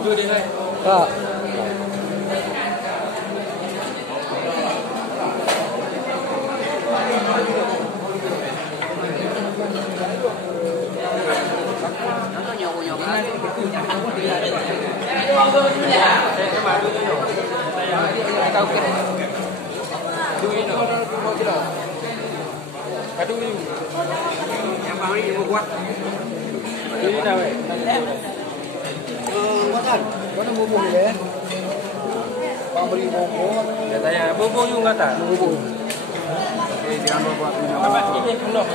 Kak. Yang bang ni ibu buat. Ini dah weh. Buatan. Buatan bubur ni eh. Bang beri bubur. Dia tanya bubur you kata. Bubur. Okey, jangan buat punya. Apa ini penuh.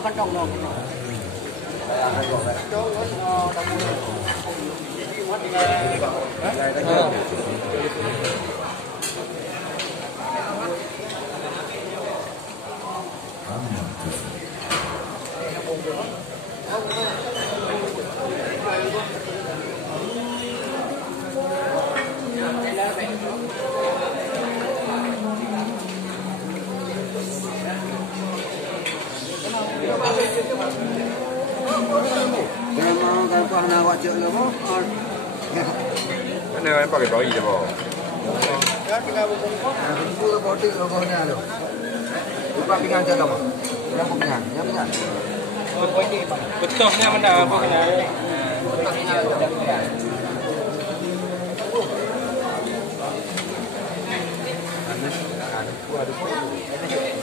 Kantong dong. Nak buat cek lama. Mana yang pakai bayi je boh? Pura body logonya lo. Buka pinggan je lama. Yang pinggan, yang pinggan. Betulnya mana apa kena? Ada